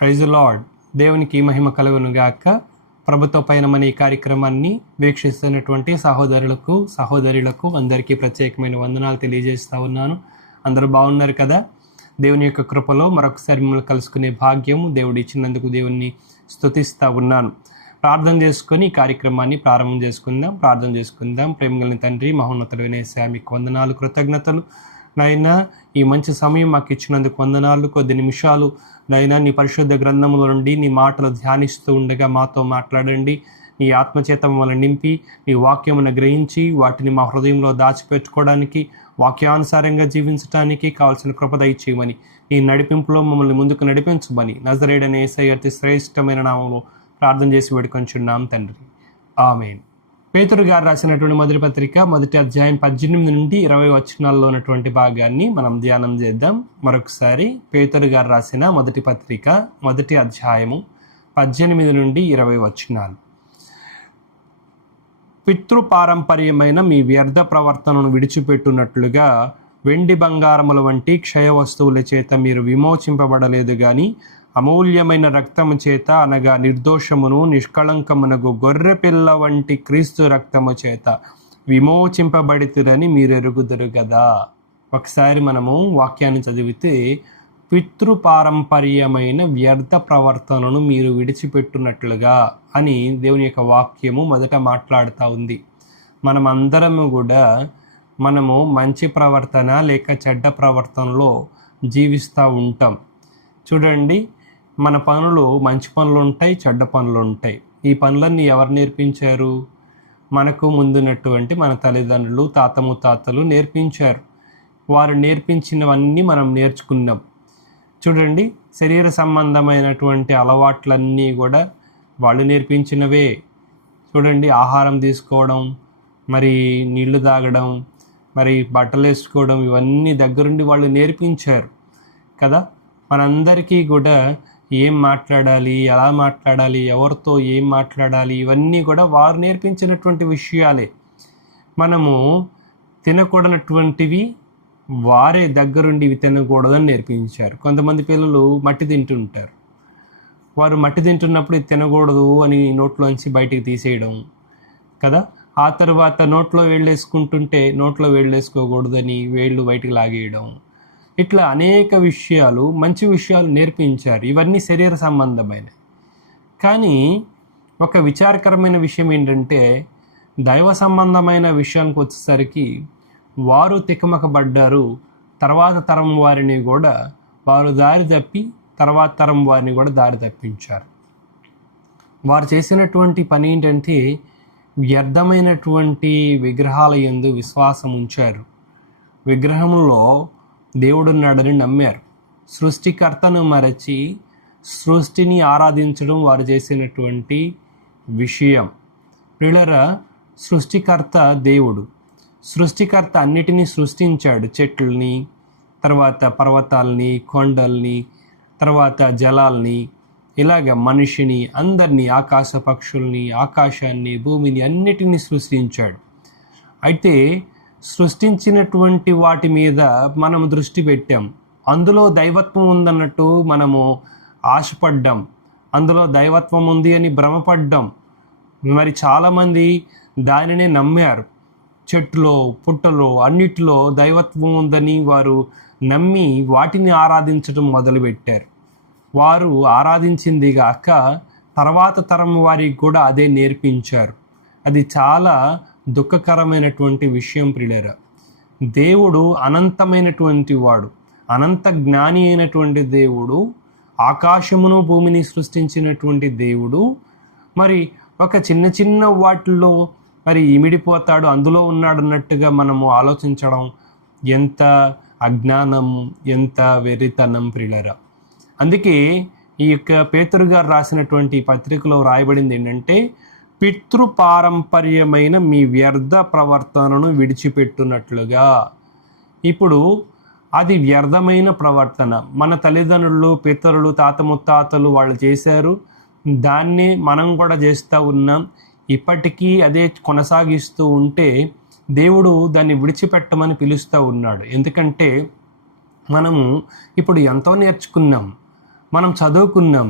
Praise lord. దేవునికి మహిమ కలుగును గాక. ప్రభుత్వ పయనమనే ఈ కార్యక్రమాన్ని వీక్షిస్తున్నటువంటి సహోదరులకు అందరికీ ప్రత్యేకమైన వందనాలు తెలియజేస్తూ ఉన్నాను. అందరూ బాగున్నారు కదా? దేవుని యొక్క కృపలో మరొకసారి మిమ్మల్ని కలుసుకునే భాగ్యం దేవుడు ఇచ్చినందుకు దేవుణ్ణి స్తుతిస్తూ ఉన్నాను. ప్రార్థన చేసుకొని ఈ కార్యక్రమాన్ని ప్రారంభం చేసుకుందాం. ప్రేమగలిగిన తండ్రి, మహోన్నతుడైన యేసయ్యా, మీకు వందనాలు, కృతజ్ఞతలు. నాయనా, ఈ మంచి సమయం మాకు ఇచ్చినందుకు వందనాలు. కొద్ది నిమిషాలు నాయనా నీ పరిశుద్ధ గ్రంథముల నుండి నీ మాటలు ధ్యానిస్తూ ఉండగా మాతో మాట్లాడండి. నీ ఆత్మచేత మమ్మల్ని నింపి నీ వాక్యమును గ్రహించి వాటిని మా హృదయంలో దాచిపెట్టుకోవడానికి, వాక్యానుసారంగా జీవించడానికి కావాల్సిన కృప దయచేయమని, నీ నడిపింపులో మమ్మల్ని ముందుకు నడిపించమని నజరేయుడైన యేసయ్య అతి శ్రేష్టమైన నామములో ప్రార్థన చేసి వేడుకొంచున్నాం తండ్రి, ఆమేన్. పేతురు గారు రాసినటువంటి మొదటి పత్రిక 1వ అధ్యాయం 18 నుండి 20 వచనాల్లో ఉన్నటువంటి భాగాన్ని మనం ధ్యానం చేద్దాం. మరొకసారి పేతురు గారు రాసిన మొదటి పత్రిక 1వ అధ్యాయము 18 నుండి 20 వచనాలు. పితృపారంపర్యమైన మీ వ్యర్థ ప్రవర్తనను విడిచిపెట్టున్నట్లుగా వెండి బంగారముల వంటి క్షయ వస్తువుల చేత మీరు విమోచింపబడలేదు గాని అమూల్యమైన రక్తము చేత, అనగా నిర్దోషమును నిష్కళంకమునగు గొర్రె పిల్ల వంటి క్రీస్తు రక్తము చేత విమోచింపబడితురని మీరు ఎరుగుదురు కదా. ఒకసారి మనము వాక్యాన్ని చదివితే, పితృపారంపర్యమైన వ్యర్థ ప్రవర్తనను మీరు విడిచిపెట్టున్నట్లుగా అని దేవుని యొక్క వాక్యము మొదట మాట్లాడుతూ ఉంది. మనమందరము కూడా మంచి ప్రవర్తన లేక చెడ్డ ప్రవర్తనలో జీవిస్తూ ఉంటాం. చూడండి, మన పనులు మంచి పనులు ఉంటాయి, చెడ్డ పనులు ఉంటాయి. ఈ పనులన్నీ ఎవరు నేర్పించారు? మనకు ముందున్నటువంటి మన తల్లిదండ్రులు, తాతలు నేర్పించారు. వారు నేర్పించినవన్నీ మనం నేర్చుకున్నాం. చూడండి, శరీర సంబంధమైనటువంటి అలవాట్లన్నీ కూడా వాళ్ళు నేర్పించినవే. చూడండి, ఆహారం తీసుకోవడం, మరి నీళ్లు తాగడం, మరి బట్టలు వేసుకోవడం, ఇవన్నీ దగ్గరుండి వాళ్ళు నేర్పించారు కదా. మనందరికీ కూడా ఏం మాట్లాడాలి, ఎలా మాట్లాడాలి, ఎవరితో ఏం మాట్లాడాలి, ఇవన్నీ కూడా వారు నేర్పించినటువంటి విషయాలే. మనము తినకూడనటువంటివి వారే దగ్గరుండి ఇవి తినకూడదని నేర్పించారు. కొంతమంది పిల్లలు మట్టి తింటుంటారు. వారు మట్టి తింటున్నప్పుడు ఇది తినకూడదు అని నోట్లోంచి బయటికి తీసేయడం కదా. ఆ తర్వాత నోట్లో వేళ్ళేసుకుంటుంటే నోట్లో వేళ్ళేసుకోకూడదని వేళ్ళు బయటికి లాగేయడం. ఇట్లా అనేక విషయాలు, మంచి విషయాలు నేర్పించారు. ఇవన్నీ శరీర సంబంధమైనవి. కానీ ఒక విచారకరమైన విషయం ఏంటంటే, దైవ సంబంధమైన విషయానికి వచ్చేసరికి వారు తికమకబడ్డారు. తర్వాత తరం వారిని కూడా వారు దారి తప్పి తర్వాత తరం వారిని కూడా దారి తప్పించారు. వారు చేసినటువంటి పని ఏంటంటే, వ్యర్థమైనటువంటి విగ్రహాల యందు విశ్వాసం ఉంచారు. విగ్రహంలో దేవుడున్నాడని నమ్మారు. సృష్టికర్తను మరచి సృష్టిని ఆరాధించడం వారు చేసినటువంటి విషయం. ప్రియులారా, సృష్టికర్త దేవుడు. సృష్టికర్త అన్నిటినీ సృష్టించాడు. చెట్లని, తర్వాత పర్వతాలని, కొండల్ని, తర్వాత జలాల్ని, ఇలాగ మనిషిని, అందరినీ, ఆకాశ పక్షుల్ని, ఆకాశాన్ని, భూమిని, అన్నిటినీ సృష్టించాడు. అయితే సృష్టించినటువంటి వాటి మీద మనం దృష్టి పెట్టాం. అందులో దైవత్వం ఉందన్నట్టు మనము ఆశపడ్డాం. అందులో దైవత్వం ఉంది అని భ్రమపడ్డాం. మరి చాలామంది దానినే నమ్మారు. చెట్టులో, పుట్టలో, అన్నిటిలో దైవత్వం ఉందని వారు నమ్మి వాటిని ఆరాధించడం మొదలుపెట్టారు. వారు ఆరాధించింది గాక తర్వాత తరం వారికి కూడా అదే నేర్పించారు. అది చాలా దుఃఖకరమైనటువంటి విషయం ప్రియులారా. దేవుడు అనంతమైనటువంటి వాడు, అనంత జ్ఞాని అయినటువంటి దేవుడు, ఆకాశమును భూమిని సృష్టించినటువంటి దేవుడు మరి ఒక చిన్న వాటిల్లో మరి ఇమిడిపోతాడు, అందులో ఉన్నాడు అన్నట్టుగా మనము ఆలోచించడం ఎంత అజ్ఞానం, ఎంత వెర్రితనం ప్రియులారా. అందుకే ఈ యొక్క పేతురు గారు రాసినటువంటి పత్రికలో రాయబడింది ఏంటంటే, పితృపారంపర్యమైన మీ వ్యర్థ ప్రవర్తనను విడిచిపెట్టున్నట్లుగా. ఇప్పుడు అది వ్యర్థమైన ప్రవర్తన. మన తల్లిదండ్రులు, పితరులు, తాత ముత్తాతలు వాళ్ళు చేశారు. దాన్ని మనం కూడా చేస్తూ ఉన్నాం. ఇప్పటికీ అదే కొనసాగిస్తూ ఉంటే దేవుడు దాన్ని విడిచిపెట్టమని పిలుస్తూ ఉన్నాడు. ఎందుకంటే మనము ఇప్పుడు ఎంతో నేర్చుకున్నాం. మనం చదువుకున్నాం,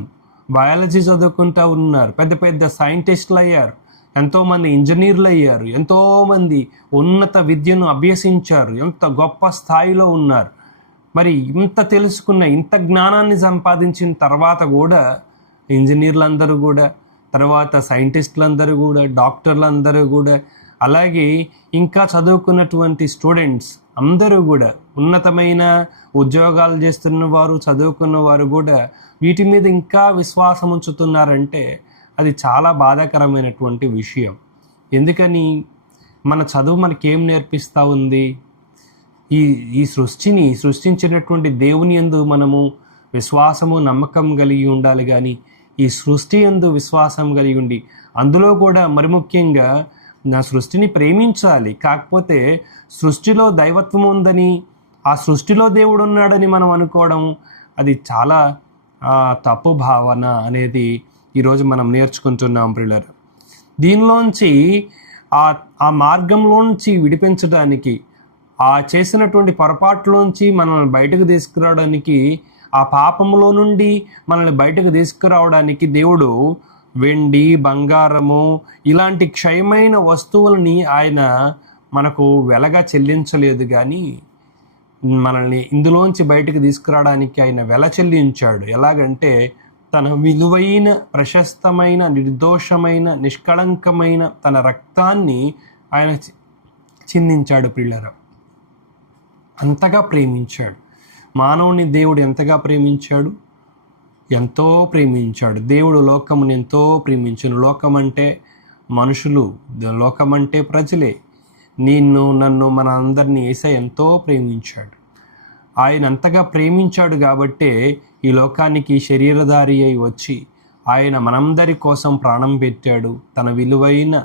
బయాలజీ చదువుకుంటూ ఉన్నారు, పెద్ద పెద్ద సైంటిస్టులు అయ్యారు, ఎంతోమంది ఇంజనీర్లు అయ్యారు, ఎంతోమంది ఉన్నత విద్యను అభ్యసించారు, ఎంత గొప్ప స్థాయిలో ఉన్నారు. మరి ఇంత తెలుసుకున్న, ఇంత జ్ఞానాన్ని సంపాదించిన తర్వాత కూడా ఇంజనీర్లందరూ కూడా, తర్వాత సైంటిస్టులందరూ కూడా, డాక్టర్లందరూ కూడా, అలాగే ఇంకా చదువుకున్నటువంటి స్టూడెంట్స్ అందరూ కూడా, ఉన్నతమైన ఉద్యోగాలు చేస్తున్న వారు, చదువుకున్న వారు కూడా వీటి మీద ఇంకా విశ్వాసం ఉంచుతున్నారంటే అది చాలా బాధాకరమైనటువంటి విషయం. ఎందుకని? మన చదువు మనకేం నేర్పిస్తూ ఉంది? ఈ సృష్టిని సృష్టించినటువంటి దేవుని యందు మనము విశ్వాసము, నమ్మకం కలిగి ఉండాలి. కానీ ఈ సృష్టి యందు విశ్వాసం కలిగి ఉండి, అందులో కూడా మరి ముఖ్యంగా నా సృష్టిని ప్రేమించాలి. కాకపోతే సృష్టిలో దైవత్వం ఉందని, ఆ సృష్టిలో దేవుడు ఉన్నాడని మనం అనుకోవడం అది చాలా తప్పు భావన అనేది ఈరోజు మనం నేర్చుకుంటున్నాం ప్రియులారా. దీనిలోంచి ఆ మార్గంలోంచి విడిపించడానికి, ఆ చేసినటువంటి పొరపాట్లోంచి మనల్ని బయటకు తీసుకురావడానికి, ఆ పాపంలో నుండి మనల్ని బయటకు తీసుకురావడానికి దేవుడు వెండి, బంగారము ఇలాంటి క్షయమైన వస్తువులని ఆయన మనకు వెలగా చెల్లించలేదు. కానీ మనల్ని ఇందులోంచి బయటకు తీసుకురావడానికి ఆయన వెల చెల్లించాడు. ఎలాగంటే తన విలువైన, ప్రశస్తమైన, నిర్దోషమైన, నిష్కళంకమైన తన రక్తాన్ని ఆయన చిందించాడు ప్రియులారా. అంతగా ప్రేమించాడు మానవుని. దేవుడు ఎంతగా ప్రేమించాడు? ఎంతో ప్రేమించాడు. దేవుడు లోకమును ఎంతో ప్రేమించాడు. లోకం అంటే మనుషులు, లోకం అంటే ప్రజలే. నిన్ను, నన్ను, మన అందరినీ యేసయ్య ఎంతో ప్రేమించాడు. ఆయన అంతగా ప్రేమించాడు కాబట్టే ఈ లోకానికి శరీరధారి అయి వచ్చి ఆయన మనందరి కోసం ప్రాణం పెట్టాడు. తన విలువైన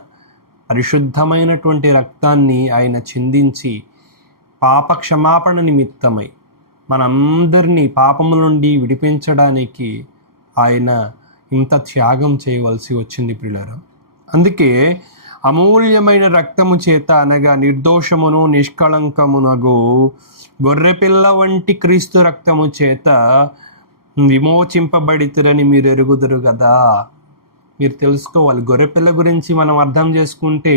పరిశుద్ధమైనటువంటి రక్తాన్ని ఆయన చిందించి పాప క్షమాపణ నిమిత్తమై మనందరినీ పాపముల నుండి విడిపించడానికి ఆయన ఇంత త్యాగం చేయవలసి వచ్చింది ప్రియులారా. అందుకే అమూల్యమైన రక్తము చేత, అనగా నిర్దోషమును నిష్కళంకమునగు గొర్రెపిల్ల వంటి క్రీస్తు రక్తము చేత విమోచింపబడితురని మీరు ఎరుగుదురు కదా. మీరు తెలుసుకోవాలి. గొర్రెపిల్ల గురించి మనం అర్థం చేసుకుంటే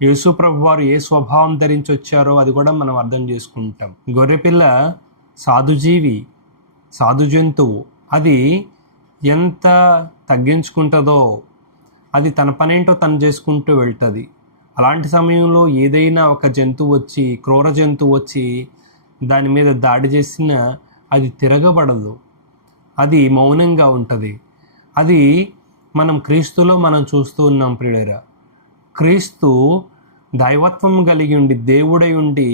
యేసు ప్రభు వారు ఏ స్వభావం ధరించి వచ్చారో అది కూడా మనం అర్థం చేసుకుంటాం. గొర్రెపిల్ల సాధుజీవి, సాధు జంతువు. అది ఎంత తగ్గించుకుంటుందో, అది తన పనేంటో తను చేసుకుంటూ వెళ్తుంది. అలాంటి సమయంలో ఏదైనా ఒక జంతువు వచ్చి, క్రూర జంతువు వచ్చి దాని మీద దాడి చేసినా అది తిరగబడదు, అది మౌనంగా ఉంటుంది. అది మనం క్రీస్తులో మనం చూస్తూ ఉన్నాం ప్రియులారా. క్రీస్తు దైవత్వం కలిగి ఉండి, దేవుడై ఉండి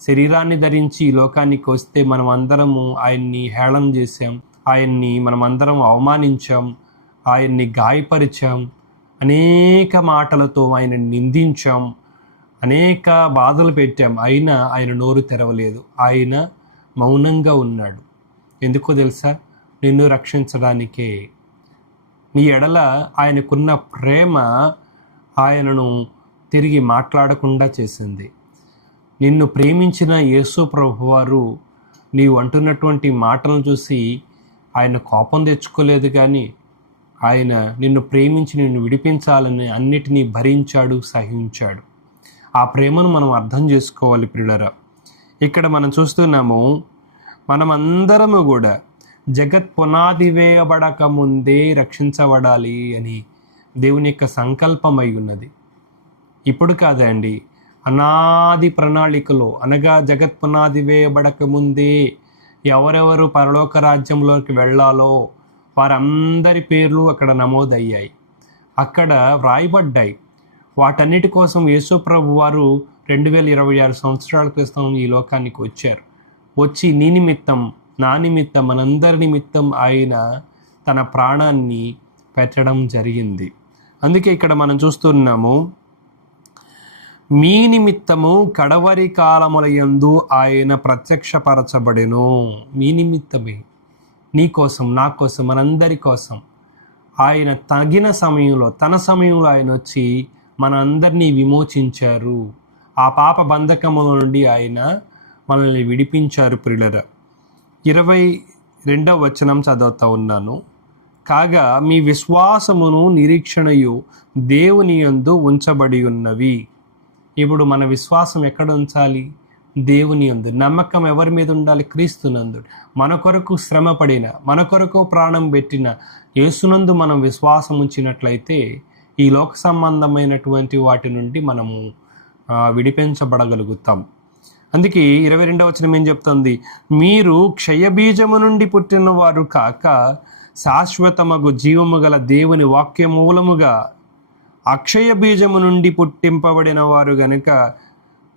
శరీరాన్ని ధరించి ఈ లోకానికి వస్తే మనం అందరము ఆయన్ని హేళన చేశాం, ఆయన్ని మనం అందరం అవమానించాం, ఆయన్ని గాయపరిచాం, అనేక మాటలతో ఆయన నిందించాం, అనేక బాధలు పెట్టాం. అయినా ఆయన నోరు తెరవలేదు. ఆయన మౌనంగా ఉన్నాడు. ఎందుకో తెలుసా? నిన్ను రక్షించడానికే. నీ ఎడల ఆయనకున్న ప్రేమ ఆయనను తిరిగి మాట్లాడకుండా చేసింది. నిన్ను ప్రేమించిన యేసు ప్రభువారు నీవు అంటున్నటువంటి మాటలను చూసి ఆయన కోపం తెచ్చుకోలేదు. కానీ ఆయన నిన్ను ప్రేమించి నిన్ను విడిపించాలని అన్నిటినీ భరించాడు, సహించాడు. ఆ ప్రేమను మనం అర్థం చేసుకోవాలి ప్రియులారా. ఇక్కడ మనం చూస్తున్నాము, మనమందరము కూడా జగత్ పునాది వేయబడక ముందే రక్షించబడాలి అని దేవుని యొక్క సంకల్పమై ఉన్నది. ఇప్పుడు కాదండి, అనాది ప్రణాళికలో, అనగా జగత్ పునాది వేయబడక ముందే ఎవరెవరు పరలోక రాజ్యంలోకి వెళ్ళాలో వారందరి పేర్లు అక్కడ నమోదయ్యాయి, అక్కడ వ్రాయబడ్డాయి. వాటన్నిటి కోసం యేసు ప్రభు వారు 2026 సంవత్సరాల క్రితం ఈ లోకానికి వచ్చారు. వచ్చి నీ నిమిత్తం, నా నిమిత్తం, మనందరి నిమిత్తం ఆయన తన ప్రాణాన్ని పెట్టడం జరిగింది. అందుకే ఇక్కడ మనం చూస్తున్నాము, మీ నిమిత్తము కడవరి కాలములయందు ఆయన ప్రత్యక్షపరచబడెను. మీ నిమిత్తమే, నీ కోసం, నా కోసం, మనందరి కోసం ఆయన తగిన సమయంలో, తన సమయంలో ఆయన వచ్చి మనందరినీ విమోచించారు. ఆ పాప బంధకముల నుండి ఆయన మనల్ని విడిపించారు ప్రియులారా. 2వ వచనం చదువుతా ఉన్నాను. కాగా మీ విశ్వాసమును నిరీక్షణయు దేవుని యందు ఉంచబడి ఉన్నవి. ఇప్పుడు మన విశ్వాసం ఎక్కడ ఉంచాలి? దేవుని యందు. నమ్మకం ఎవరి మీద ఉండాలి? క్రీస్తునందు. మన కొరకు శ్రమ పడిన, మన కొరకు ప్రాణం పెట్టిన యేసునందు మనం విశ్వాసం ఉంచినట్లయితే ఈ లోక సంబంధమైనటువంటి వాటి నుండి మనము విడిపించబడగలుగుతాం. అందుకే 22వ వచనం ఏం చెప్తుంది? మీరు క్షయబీజము నుండి పుట్టిన వారు కాక శాశ్వతమగు జీవము గల దేవుని వాక్య మూలముగా అక్షయ బీజము నుండి పుట్టింపబడిన వారు గనుక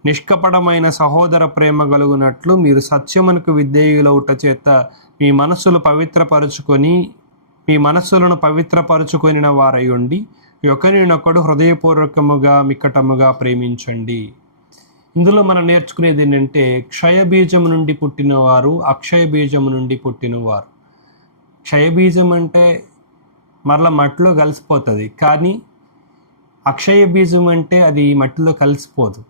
నిష్కపటమైన సహోదర ప్రేమ కలుగునట్లు మీరు సత్యమునకు విధేయులవుట చేత మీ మనస్సులను పవిత్రపరచుకొనిన వారై ఉండి ఒకరినొకడు హృదయపూర్వకముగా మిక్కటముగా ప్రేమించండి. ఇందులో మనం నేర్చుకునేది ఏంటంటే క్షయబీజము నుండి పుట్టినవారు, అక్షయ బీజము నుండి పుట్టినవారు. క్షయబీజం అంటే మరలా మట్టిలో కలిసిపోతుంది, కానీ అక్షయ బీజం అంటే అది మట్టిలో కలిసిపోదు.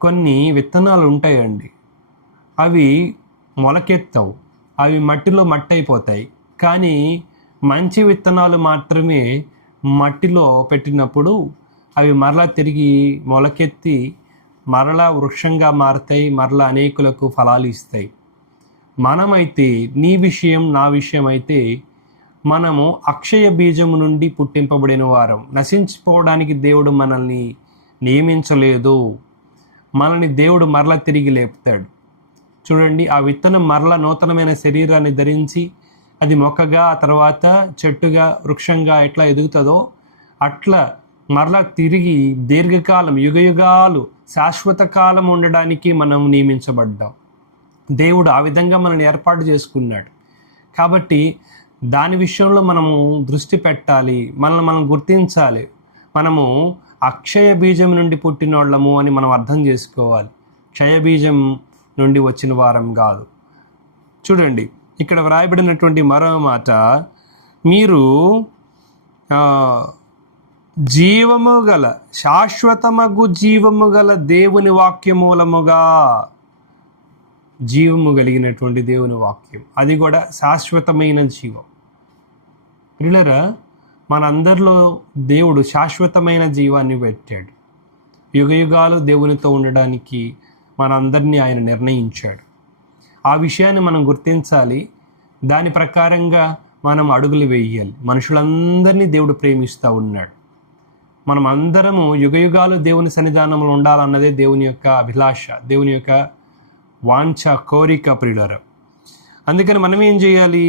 కొన్ని విత్తనాలు ఉంటాయండి, అవి మొలకెత్తవు, అవి మట్టిలో మట్టి అయిపోతాయి. కానీ మంచి విత్తనాలు మాత్రమే మట్టిలో పెట్టినప్పుడు అవి మరలా తిరిగి మొలకెత్తి మరలా వృక్షంగా మారుతాయి, మరలా అనేకులకు ఫలాలు ఇస్తాయి. మనమైతే నీ విషయం నా విషయం అయితే మనము అక్షయ బీజము నుండి పుట్టింపబడిన వారం. నశించిపోవడానికి దేవుడు మనల్ని నియమించలేదు. మనల్ని దేవుడు మరలా తిరిగి లేపుతాడు. చూడండి, ఆ విత్తనం మరలా నూతనమైన శరీరాన్ని ధరించి అది మొక్కగా, ఆ తర్వాత చెట్టుగా, వృక్షంగా ఎట్లా ఎదుగుతుందో అట్లా మరలా తిరిగి దీర్ఘకాలం, యుగయుగాలు, శాశ్వత కాలం ఉండడానికి మనం నియమించబడ్డాం. దేవుడు ఆ విధంగా మనల్ని ఏర్పాటు చేసుకున్నాడు. కాబట్టి దాని విషయంలో మనము దృష్టి పెట్టాలి, మనల్ని మనం గుర్తించాలి. మనము అక్షయ బీజం నుండి పుట్టిన వాళ్ళము అని మనం అర్థం చేసుకోవాలి. క్షయబీజం నుండి వచ్చిన వారం కాదు. చూడండి, ఇక్కడ వ్రాయబడినటువంటి మరో మాట, మీరు జీవము గల, శాశ్వతమగు జీవము గల దేవుని వాక్య మూలముగా, జీవము కలిగినటువంటి దేవుని వాక్యం, అది కూడా శాశ్వతమైన జీవం. పిల్లరా, మనందరిలో దేవుడు శాశ్వతమైన జీవాన్ని పెట్టాడు. యుగయుగాలు దేవునితో ఉండడానికి మనందరినీ ఆయన నిర్ణయించాడు. ఆ విషయాన్ని మనం గుర్తించాలి. దాని ప్రకారంగా మనం అడుగులు వేయాలి. మనుషులందరినీ దేవుడు ప్రేమిస్తూ ఉన్నాడు. మనం అందరము యుగయుగాలు దేవుని సన్నిధానంలో ఉండాలన్నదే దేవుని యొక్క అభిలాష, దేవుని యొక్క వాంఛ, కోరిక ప్రియులారా. అందుకని మనం ఏం చేయాలి?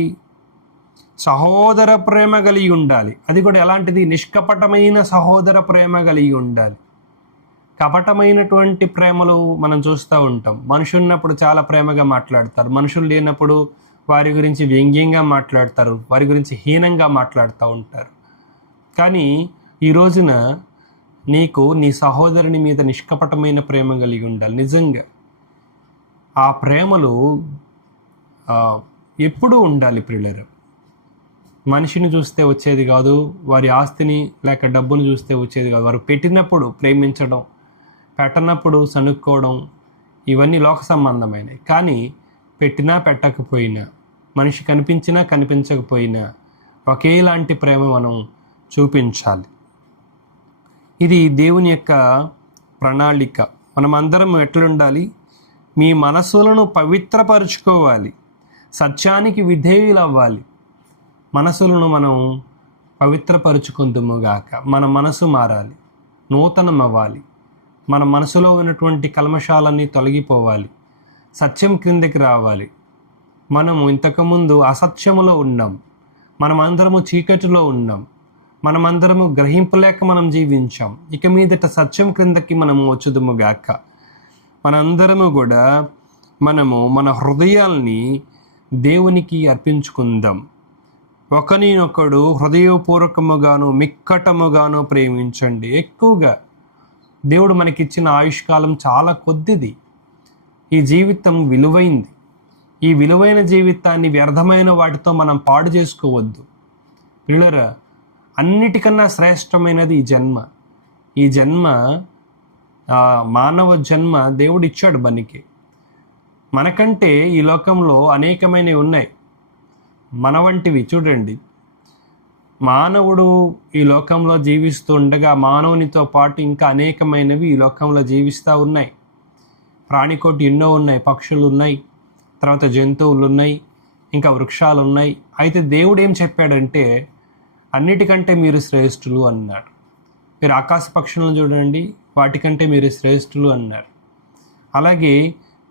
సహోదర ప్రేమ కలిగి ఉండాలి. అది కూడా ఎలాంటిది? నిష్కపటమైన సహోదర ప్రేమ కలిగి ఉండాలి. కపటమైనటువంటి ప్రేమలు మనం చూస్తూ ఉంటాం. మనుషులు ఉన్నప్పుడు చాలా ప్రేమగా మాట్లాడతారు, మనుషులు లేనప్పుడు వారి గురించి వ్యంగ్యంగా మాట్లాడతారు, వారి గురించి హీనంగా మాట్లాడుతూ ఉంటారు. కానీ ఈ రోజున నీకు నీ సహోదరుని మీద నిష్కపటమైన ప్రేమ కలిగి ఉండాలి. నిజంగా ఆ ప్రేమలు ఎప్పుడూ ఉండాలి ప్రియులారా. మనిషిని చూస్తే వచ్చేది కాదు, వారి ఆస్తిని లేక డబ్బును చూస్తే వచ్చేది కాదు. వారు పెట్టినప్పుడు ప్రేమించడం, పెట్టనప్పుడు సణుక్కోవడం, ఇవన్నీ లోక సంబంధమైనవి. కానీ పెట్టినా పెట్టకపోయినా, మనిషి కనిపించినా కనిపించకపోయినా ఒకేలాంటి ప్రేమ మనం చూపించాలి. ఇది దేవుని యొక్క ప్రణాళిక. మనమందరం ఎట్లుండాలి? మీ మనసులను పవిత్రపరుచుకోవాలి, సత్యానికి విధేయులు అవ్వాలి. మనసులను మనం పవిత్రపరుచుకుందుముగాక. మన మనసు మారాలి, నూతనం అవ్వాలి. మన మనసులో ఉన్నటువంటి కల్మషాలన్నీ తొలగిపోవాలి, సత్యం క్రిందకి రావాలి. మనము ఇంతకుముందు అసత్యములో ఉన్నాం, మనమందరము చీకటిలో ఉన్నాం, మనమందరము గ్రహింపలేక మనం జీవించాం. ఇక మీదట సత్యం క్రిందకి మనము వచ్చుదుముగాక. మనందరము కూడా మన హృదయాల్ని దేవునికి అర్పించుకుందాం. ఒకరినొకడు హృదయపూర్వకముగాను మిక్కటముగాను ప్రేమించండి. ఎక్కువగా దేవుడు మనకిచ్చిన ఆయుష్కాలం చాలా కొద్దిది. ఈ జీవితం విలువైంది. ఈ విలువైన జీవితాన్ని వ్యర్థమైన వాటితో మనం పాడు చేసుకోవద్దు. పిల్లరా, అన్నిటికన్నా శ్రేష్టమైనది ఈ జన్మ. ఈ జన్మ, మానవ జన్మ దేవుడు ఇచ్చాడు మనకి. మనకంటే ఈ లోకంలో అనేకమైనవి ఉన్నాయి. మన వంటివి. చూడండి, మానవుడు ఈ లోకంలో జీవిస్తూ ఉండగా మానవునితో పాటు ఇంకా అనేకమైనవి ఈ లోకంలో జీవిస్తూ ఉన్నాయి. ప్రాణికోటి ఎన్నో ఉన్నాయి. పక్షులు ఉన్నాయి, తర్వాత జంతువులు ఉన్నాయి, ఇంకా వృక్షాలు ఉన్నాయి. అయితే దేవుడు ఏం చెప్పాడంటే అన్నిటికంటే మీరు శ్రేష్ఠులు అన్నాడు. మీరు ఆకాశ పక్షులను చూడండి, వాటికంటే మీరు శ్రేష్ఠులు అన్నారు. అలాగే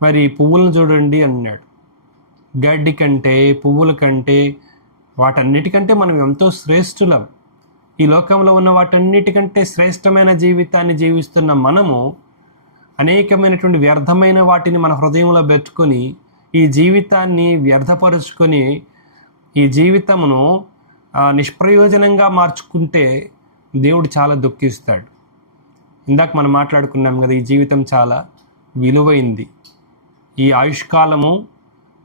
మరి పువ్వులను చూడండి అన్నాడు. గడ్డి కంటే, పువ్వుల కంటే, వాటన్నిటికంటే మనం ఎంతో శ్రేష్ఠులం. ఈ లోకంలో ఉన్న వాటన్నిటికంటే శ్రేష్టమైన జీవితాన్ని జీవిస్తున్న మనము అనేకమైనటువంటి వ్యర్థమైన వాటిని మన హృదయంలో పెట్టుకొని ఈ జీవితాన్ని వ్యర్థపరుచుకొని ఈ జీవితమును నిష్ప్రయోజనంగా మార్చుకుంటే దేవుడు చాలా దుఃఖిస్తాడు. ఇందాక మనం మాట్లాడుకున్నాం కదా, ఈ జీవితం చాలా విలువైంది. ఈ ఆయుష్కాలము,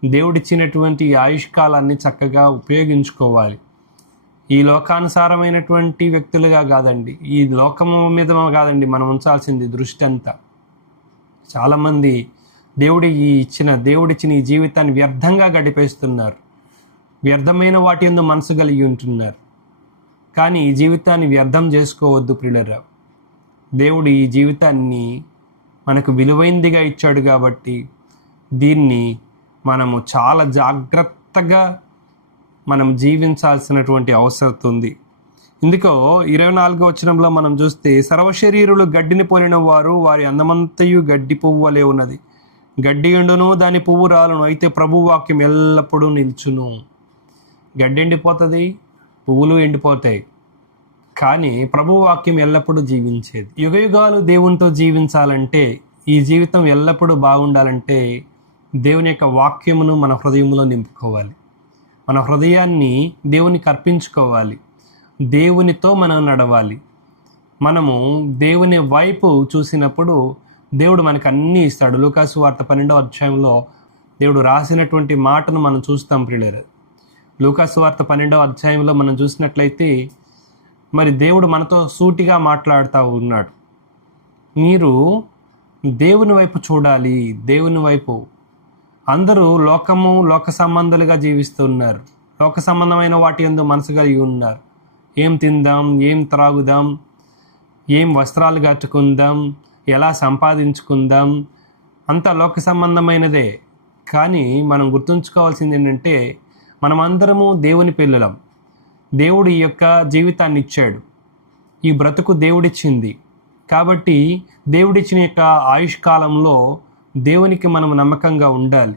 దేవుడిచ్చినటువంటి ఈ ఆయుష్కాలాన్ని చక్కగా ఉపయోగించుకోవాలి. ఈ లోకానుసారమైనటువంటి వ్యక్తులుగా కాదండి, ఈ లోకము మీద కాదండి మనం ఉంచాల్సింది దృష్టి అంతా. చాలామంది దేవుడిచ్చిన ఈ జీవితాన్ని వ్యర్థంగా గడిపేస్తున్నారు. వ్యర్థమైన వాటి యందు మనసు కలిగి ఉంటున్నారు. కానీ ఈ జీవితాన్ని వ్యర్థం చేసుకోవద్దు ప్రియులారా. దేవుడు ఈ జీవితాన్ని మనకు విలువైందిగా ఇచ్చాడు కాబట్టి దీన్ని మనము చాలా జాగ్రత్తగా మనం జీవించాల్సినటువంటి అవసరం ఉంది. ఇందుకో 24వ వచనంలో మనం చూస్తే, సర్వశరీరులు గడ్డిని పోలిన వారు, వారి అందమంతయు గడ్డి పువ్వు వలె ఉన్నది. గడ్డి ఎండును, దాని పువ్వు రాలును, అయితే ప్రభు వాక్యం ఎల్లప్పుడూ నిల్చును. గడ్డి ఎండిపోతుంది, పువ్వులు ఎండిపోతాయి, కానీ ప్రభు వాక్యం ఎల్లప్పుడూ జీవించేది. యుగయుగాలు దేవునితో జీవించాలంటే, ఈ జీవితం ఎల్లప్పుడూ బాగుండాలంటే దేవుని యొక్క వాక్యమును మన హృదయంలో నింపుకోవాలి. మన హృదయాన్ని దేవునికి అర్పించుకోవాలి. దేవునితో మనం నడవాలి. మనము దేవుని వైపు చూసినప్పుడు దేవుడు మనకు అన్నీ ఇస్తాడు. లూకాసు వార్త 12వ అధ్యాయంలో దేవుడు రాసినటువంటి మాటను మనం చూస్తాం ప్రియులారా. లూకాసు వార్త 12వ అధ్యాయంలో మనం చూసినట్లయితే మరి దేవుడు మనతో సూటిగా మాట్లాడుతూ ఉన్నాడు. మీరు దేవుని వైపు చూడాలి. దేవుని వైపు అందరూ లోక సంబంధాలుగా జీవిస్తున్నారు. లోక సంబంధమైన వాటి యందు మనసు కలిగి ఉన్నారు. ఏం తిందాం, ఏం త్రాగుదాం, ఏం వస్త్రాలు కట్టుకుందాం, ఎలా సంపాదించుకుందాం, అంతా లోక సంబంధమైనదే. కానీ మనం గుర్తుంచుకోవాల్సింది ఏంటంటే మనమందరము దేవుని పిల్లలం. దేవుడు ఈ యొక్క జీవితాన్ని ఇచ్చాడు. ఈ బ్రతుకు దేవుడిచ్చింది. కాబట్టి దేవుడిచ్చిన యొక్క ఆయుష్కాలంలో దేవునికి మనం నమ్మకంగా ఉండాలి.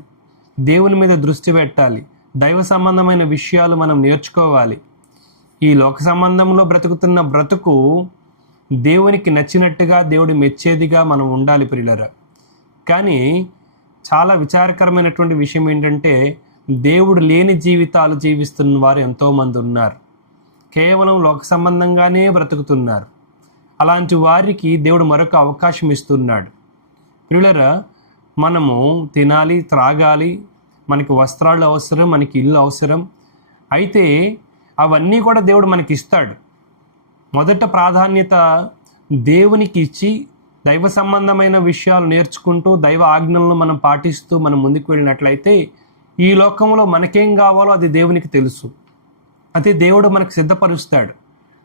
దేవుని మీద దృష్టి పెట్టాలి. దైవ సంబంధమైన విషయాలు మనం నేర్చుకోవాలి. ఈ లోక సంబంధంలో బ్రతుకుతున్న బ్రతుకు దేవునికి నచ్చినట్టుగా, దేవుడు మెచ్చేదిగా మనం ఉండాలి ప్రియులారా. కానీ చాలా విచారకరమైనటువంటి విషయం ఏంటంటే దేవుడు లేని జీవితాలు జీవిస్తున్న వారు ఎంతోమంది ఉన్నారు. కేవలం లోక సంబంధంగానే బ్రతుకుతున్నారు. అలాంటి వారికి దేవుడు మరొక అవకాశం ఇస్తున్నాడు. ప్రియులారా, మనము తినాలి, త్రాగాలి, మనకి వస్త్రాలు అవసరం, మనకి ఇల్లు అవసరం. అయితే అవన్నీ కూడా దేవుడు మనకి ఇస్తాడు. మొదట ప్రాధాన్యత దేవునికి ఇచ్చి దైవ సంబంధమైన విషయాలు నేర్చుకుంటూ దైవ ఆజ్ఞలను మనం పాటిస్తూ మనం ముందుకు వెళ్ళినట్లయితే ఈ లోకంలో మనకేం కావాలో అది దేవునికి తెలుసు. అయితే దేవుడు మనకు సిద్ధపరుస్తాడు.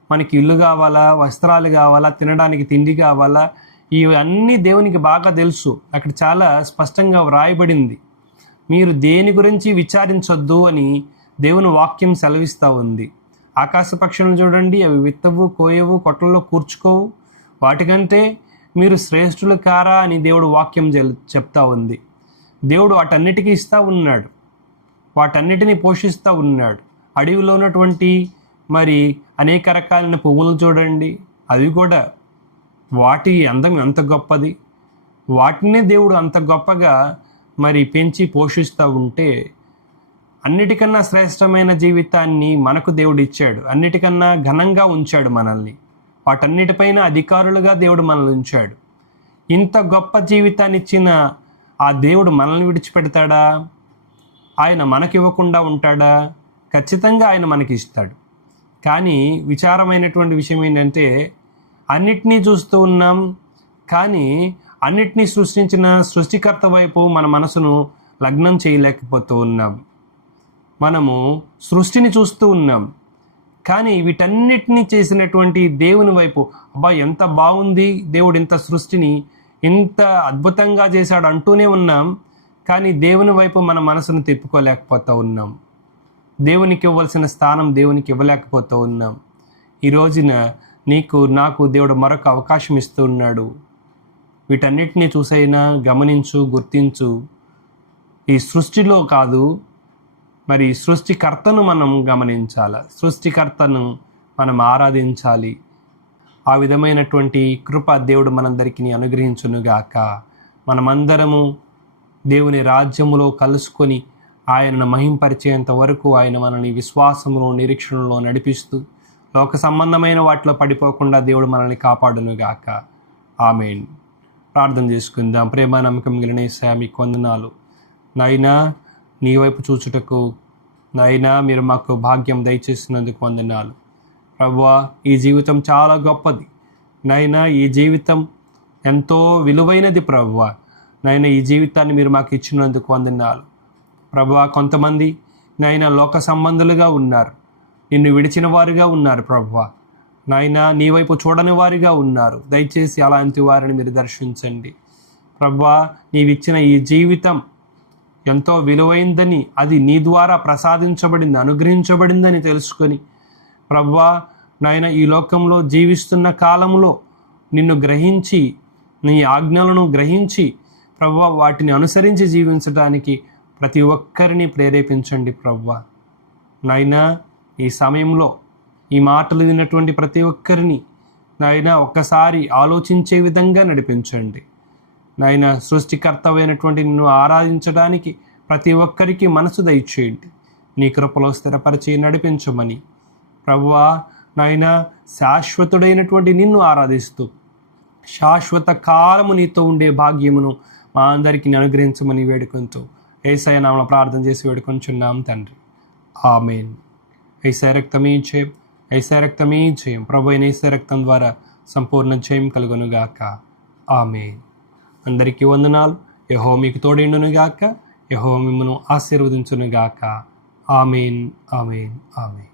మనకి ఇల్లు కావాలా, వస్త్రాలు కావాలా, తినడానికి తిండి కావాలా, ఇవన్నీ దేవునికి బాగా తెలుసు. అక్కడ చాలా స్పష్టంగా వ్రాయబడింది. మీరు దేని గురించి విచారించొద్దు అని దేవుని వాక్యం సెలవిస్తూ ఉంది. ఆకాశ పక్షులను చూడండి, అవి విత్తవు, కోయవు, కొట్లలో కూర్చుకోవు, వాటికంటే మీరు శ్రేష్ఠులు కారా అని దేవుడు వాక్యం చెప్తా ఉంది. దేవుడు వాటన్నిటికీ ఇస్తూ ఉన్నాడు, వాటన్నిటిని పోషిస్తూ ఉన్నాడు. అడవిలో ఉన్నటువంటి మరి అనేక రకాలైన పువ్వులను చూడండి, అవి కూడా వాటి అందం ఎంత గొప్పది. వాటినే దేవుడు అంత గొప్పగా మరి పెంచి పోషిస్తూ ఉంటే అన్నిటికన్నా శ్రేష్టమైన జీవితాన్ని మనకు దేవుడు ఇచ్చాడు. అన్నిటికన్నా ఘనంగా ఉంచాడు మనల్ని. వాటన్నిటిపైన అధికారులుగా దేవుడు మనల్ని ఉంచాడు. ఇంత గొప్ప జీవితాన్ని ఇచ్చిన ఆ దేవుడు మనల్ని విడిచిపెడతాడా? ఆయన మనకి ఇవ్వకుండా ఉంటాడా? ఖచ్చితంగా ఆయన మనకి ఇస్తాడు. కానీ విచారమైనటువంటి విషయం ఏంటంటే అన్నిటినీ చూస్తూ ఉన్నాం, కానీ అన్నిటినీ సృష్టించిన సృష్టికర్త వైపు మన మనసును లగ్నం చేయలేకపోతూ ఉన్నాం. మనము సృష్టిని చూస్తూ ఉన్నాం, కానీ వీటన్నిటినీ చేసినటువంటి దేవుని వైపు అబ్బా ఎంత బాగుంది, దేవుడు ఇంత సృష్టిని ఇంత అద్భుతంగా చేశాడు అంటూనే ఉన్నాం, కానీ దేవుని వైపు మన మనసును తిప్పుకోలేకపోతూ ఉన్నాం. దేవునికి ఇవ్వాల్సిన స్థానం దేవునికి ఇవ్వలేకపోతూ ఉన్నాం. ఈ రోజున నీకు నాకు దేవుడు మరొక అవకాశం ఇస్తూ ఉన్నాడు. వీటన్నిటినీ చూసైనా గమనించు, గుర్తించు. ఈ సృష్టిలో కాదు, మరి సృష్టికర్తను మనం గమనించాలి, సృష్టికర్తను మనం ఆరాధించాలి. ఆ విధమైనటువంటి కృప దేవుడు మనందరికీ అనుగ్రహించునుగాక. మనమందరము దేవుని రాజ్యములో కలుసుకొని ఆయనను మహింపరిచేంత వరకు ఆయన మనల్ని విశ్వాసములో, నిరీక్షణలో నడిపిస్తూ లోక సంబంధమైన వాటిలో పడిపోకుండా దేవుడు మనల్ని కాపాడునుగాక. ఆమేన్. ప్రార్థన చేసుకుందాం. ప్రేమ నమ్మకం కలిగిన యేసయ్యా, మీకు వందనాలు. నాయనా, నీ వైపు చూచుటకు నాయనా మీరు మాకు భాగ్యం దయచేసినందుకు వందనాలు. ప్రభువా, ఈ జీవితం చాలా గొప్పది నాయనా, ఈ జీవితం ఎంతో విలువైనది ప్రభువా. నాయనా, ఈ జీవితాన్ని మీరు మాకు ఇచ్చినందుకు వందనాలు ప్రభువా. కొంతమంది నాయనా లోక సంబంధులుగా ఉన్నారు, నిన్ను విడిచిన వారుగా ఉన్నారు ప్రభువా. నాయనా, నీ వైపు చూడని వారిగా ఉన్నారు. దయచేసి అలాంటి వారిని మీరు దర్శించండి ప్రభువా. నీవిచ్చిన ఈ జీవితం ఎంతో విలువైందని, అది నీ ద్వారా ప్రసాదించబడింది, అనుగ్రహించబడిందని తెలుసుకొని ప్రభువా నాయన ఈ లోకంలో జీవిస్తున్న కాలంలో నిన్ను గ్రహించి, నీ ఆజ్ఞలను గ్రహించి ప్రభువా వాటిని అనుసరించి జీవించడానికి ప్రతి ఒక్కరిని ప్రేరేపించండి ప్రభువా. నాయనా, ఈ సమయంలో ఈ మాటలు విన్నటువంటి ప్రతి ఒక్కరిని నాయనా ఒక్కసారి ఆలోచించే విధంగా నడిపించండి నాయన. సృష్టికర్తమైనటువంటి నిన్ను ఆరాధించడానికి ప్రతి ఒక్కరికి మనసు దయచేయండి. నీ కృపలో స్థిరపరిచి నడిపించమని ప్రభువా నాయన, శాశ్వతుడైనటువంటి నిన్ను ఆరాధిస్తూ శాశ్వత కాలము నీతో ఉండే భాగ్యమును మా అందరికీ అనుగ్రహించమని వేడుకుంటూ యేసయ్య నామములో ప్రార్థన చేసి వేడుకొంచున్నాం తండ్రి. ఆమేన్. యేసయ్య రక్తమే జయం, యేసయ్య రక్తమే జయం. ప్రభు అయిన యేసయ్య రక్తం ద్వారా సంపూర్ణ జయం కలుగునుగాక. ఆమేన్. అందరికీ వందనాలు. యెహోవా మీకు తోడైండునుగాక. యెహోవా మిమ్మును ఆశీర్వదించునుగాక. ఆమేన్, ఆమేన్, ఆమేన్.